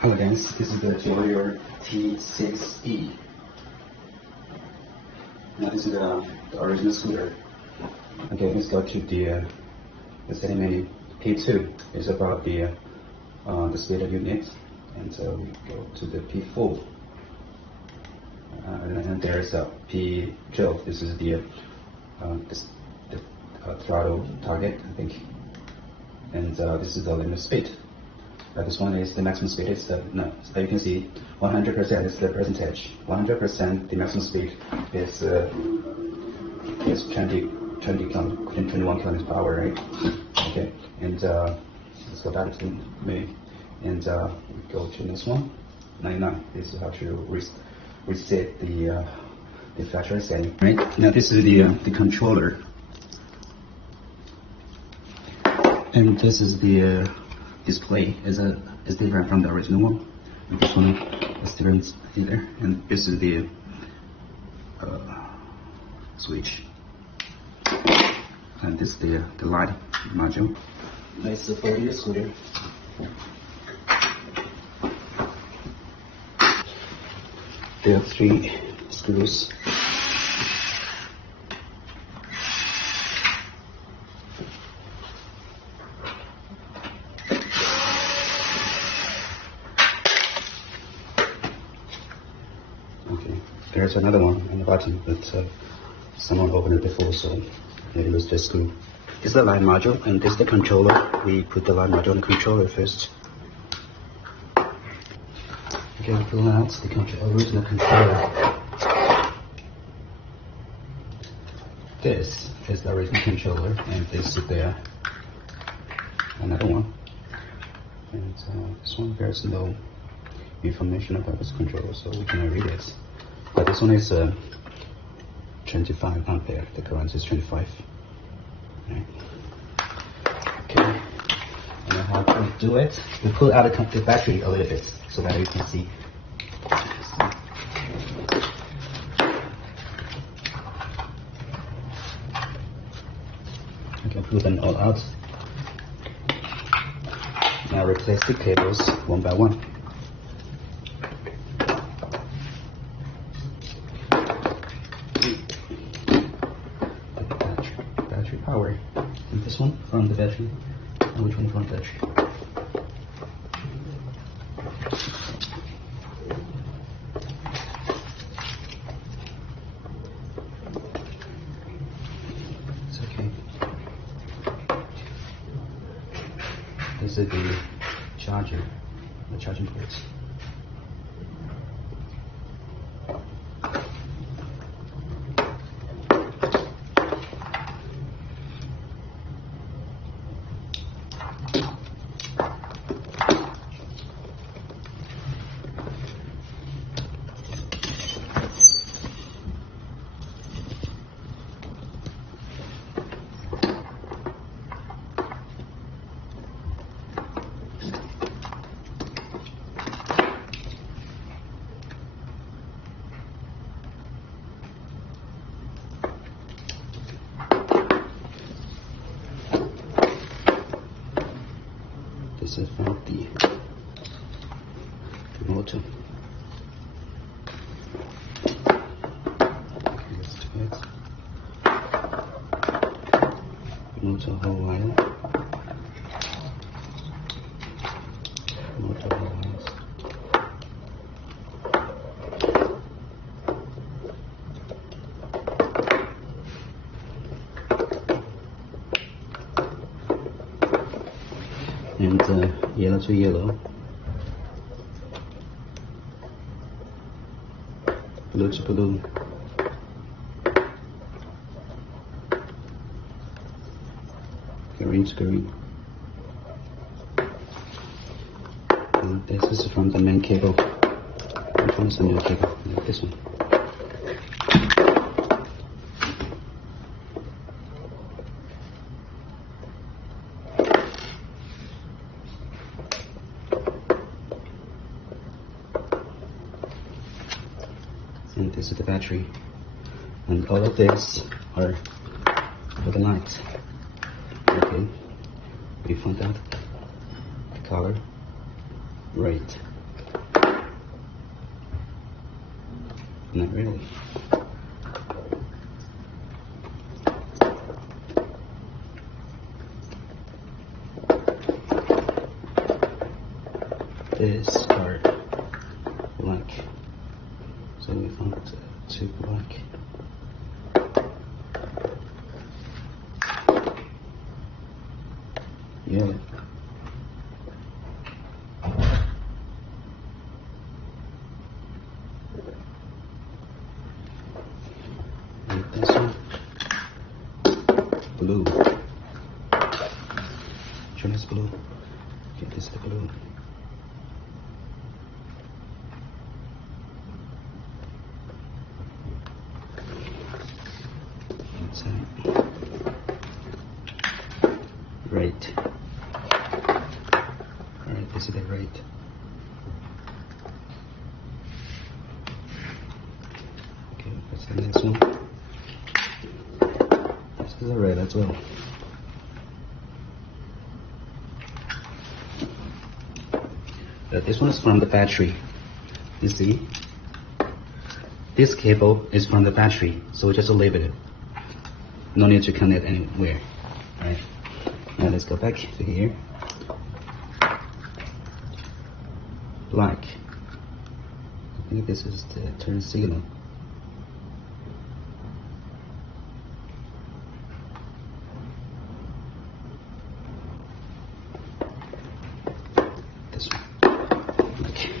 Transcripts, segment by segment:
Hello guys, this is the Joyor T6E. Now this is the original scooter. Okay, let's go to the setting menu. P2 is about the speed unit, and we go to the P4. And there's a P12. This is the throttle target, I think. And this is the limit speed. This one is the maximum speed. It's the no. So you can see 100% is the percentage. 100% the maximum speed is 21 kilometers per hour, right? Okay, and let's go back to me, and we go to this one. 99. This is how to reset the factory setting. Right now, this is the controller, and this is the display is different from the original one. And this one is different either, and this is the switch, and this is the light module. Nice for the scooter. There are 3 screws. Okay, there's another one on the bottom, but someone opened it before, so maybe let's just screw. This is the line module, and this is the controller. We put the line module on the controller first. Okay, pull out the original controller. This is the original controller, and this is another one. And this one, there's no information about this controller, so we cannot read it. But this one is 25 ampere. The current is 25. Right. Okay. And how to do it? We pull out the battery a little bit so that you can see. Okay, pull them all out. Now replace the cables one by one. Battery power. And this one from the battery. And which one from the battery? It's okay. This is the charger, the charging ports. This is from the motor. Okay, let's do it. Motor whole wire. Motor whole wires. And yellow to yellow, blue to blue, green to green. And this is from the main cable. Which one is the main cable? This one. And this is the battery, and all of this are for the light. Okay, we found out the color, right? Not really. This are black, so we found two black. Yeah. And this one, blue. Show this blue. Okay, this is the blue. Right. Alright, this is the right. Okay, what's the next one? This is the red as well. This one is from the battery. You see? This cable is from the battery, so just leave it. No need to connect anywhere. Alright. Now let's go back to here. Black. I think this is the turn signal. This one. Okay.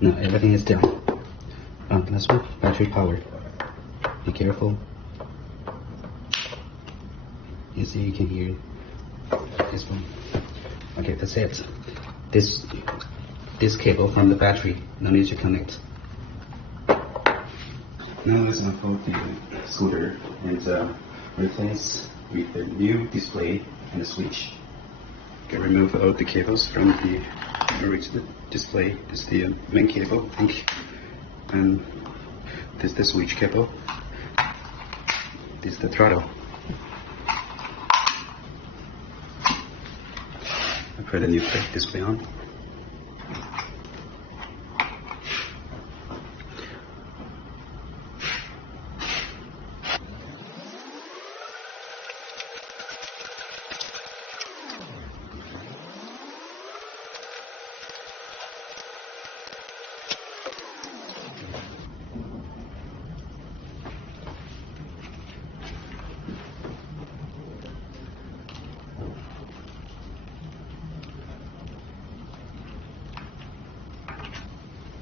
Now everything is down. Last one, battery power. Be careful. You see, you can hear this one. Okay, that's it. This cable from the battery, no need to connect. Now let's unfold the scooter and replace with the new display and the switch. Okay, remove all the cables from the original display. This is the main cable, I think. And this is the switch cable. This is the throttle. I put the new display on.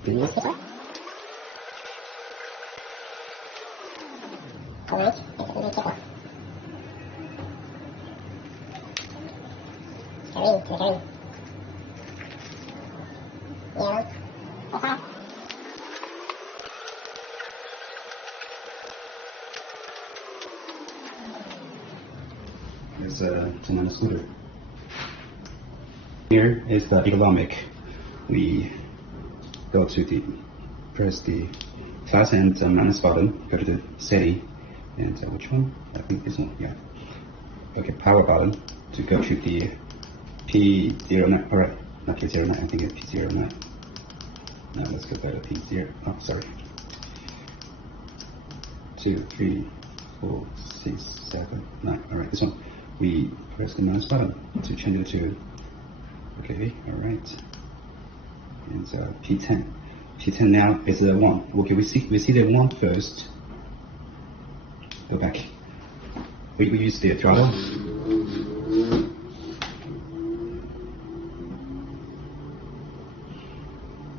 Beautiful. Orange, beautiful. Green. Yellow. Okay. There's another scooter. Here is the ergonomic. We go to the press the plus and minus button, go to the setting, and which one? I think this one, yeah. Okay, power button to go to the P09, alright, not P09, I think it's P09. Now let's go back to P0, oh, sorry. 2, 3, 4, 6, 7, 9, alright, this one. We press the minus button to change it to, okay, alright. And P10. P10 now is the 1. Okay, we see the 1 first. Go back. We use the throttle.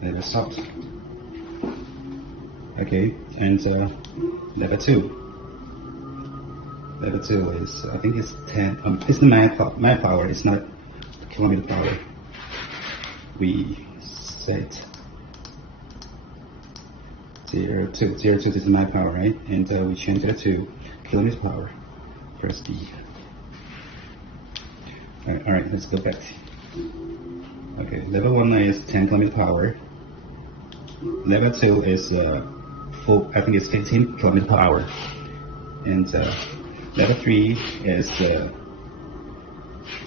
Level stop. Okay, and level 2. Level 2 is, I think it's 10. It's the my power. It's not kilometer power. We set 02. 02 is my power, right? And we change it to kilometer power. Press D. Alright, let's go back. Okay, level 1 is 10 kilometer power. Level 2 is I think it's 15 kilometer per hour. And Level 3 is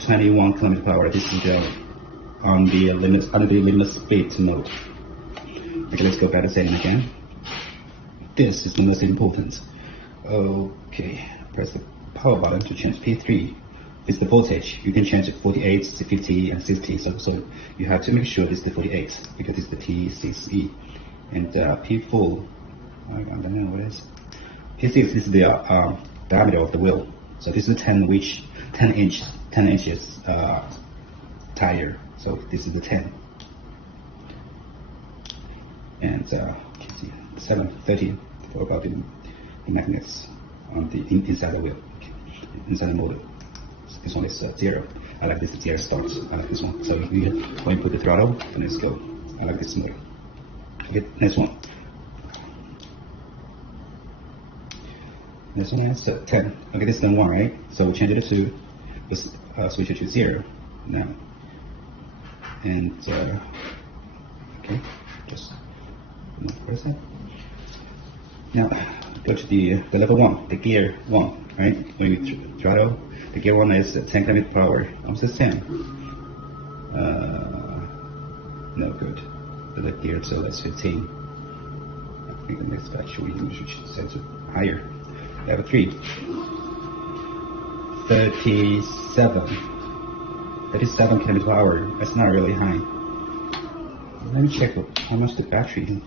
21 km per hour. This is on the limit, under the limit speed mode. Okay, let's go back to setting again. This is the most important. Okay, press the power button to change P3. It's the voltage. You can change it 48, 50, and 60. So you have to make sure it's the 48 because it's the T6E. And P4, I don't know what it is. P6 is the diameter of the wheel. So this is the 10 inches tire. So this is the 10. And 7, 13 for about the magnets on the inside the wheel, inside the motor. This one is 0. I like this 0 start. I like this one. So when you put the throttle, then let's go. I like this motor. Okay, next one. Next one is 10. Okay, this is the 1, right? So we change it to switch it to 0 now. And okay, just press it. Now go to the level 1, the gear 1, right? When you throttle, the gear 1 is 10 km per hour. Almost 10. No good. The gear, so that's 15. I think the next batch we should set it higher. Level 3. 37 km per hour. That's not really high. Let me check how much the battery.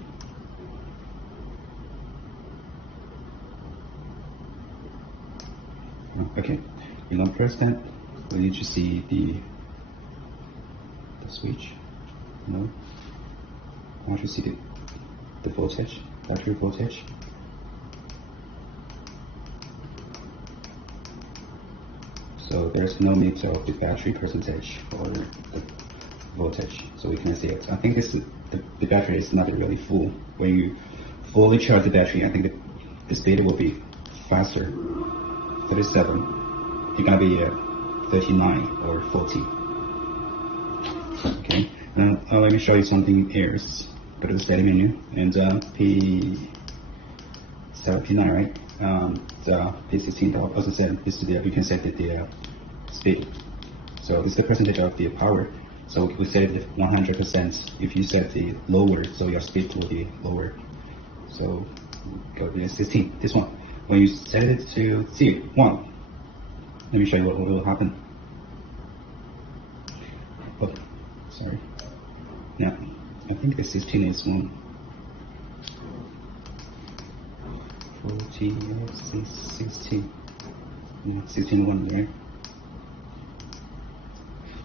Okay, you don't press that. We need to see the switch. No, I want to see the voltage, battery voltage. So there's no meter of the battery percentage or the voltage, so we can see it. I think the battery is not really full. When you fully charge the battery, I think the speed will be faster. 37, you're gonna be 39 or 40. Okay, now let me show you something else. Go to the setting menu and P9, right? The P16 also set this you can set the speed. So it's the percentage of the power. So we set it 100%. If you set the lower, so your speed will be lower. So go to 16. This one. When you set it to 1, let me show you what will happen. Oh, sorry. Yeah, I think the 16 is 1. 40, 16. Yeah, 16, 1, right?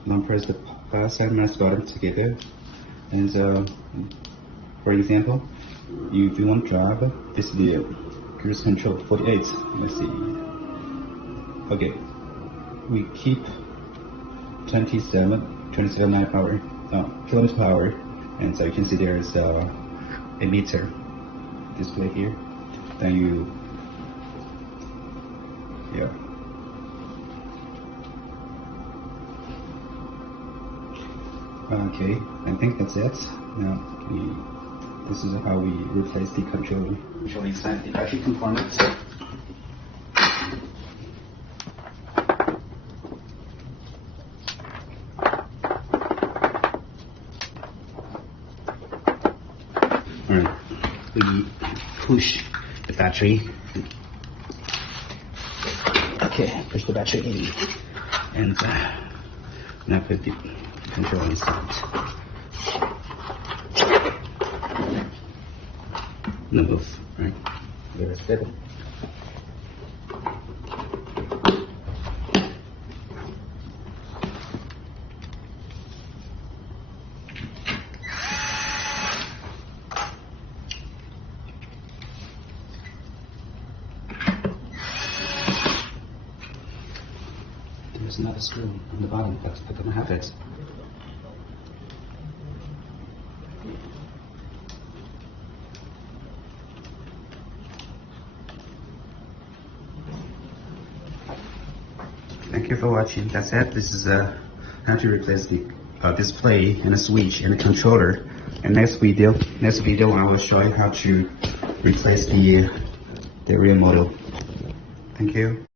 Now press the plus and minus button together. And for example, if you want to drive, this is the cruise control 48. Let's see. Okay, we keep 27 mile per hour, kilometers per hour, and so you can see there is a meter display here. Then you, yeah. Okay, I think that's it. Now this is how we replace the controller. Control inside the battery component. Alright, we push the battery. Okay, push the battery in, and now put the control inside. No move, right? Very stable. There's another screw on the bottom, but I don't have it. Thank you for watching. That's it. This is how to replace the display and a switch and a controller. And next video I will show you how to replace the rear model. Thank you.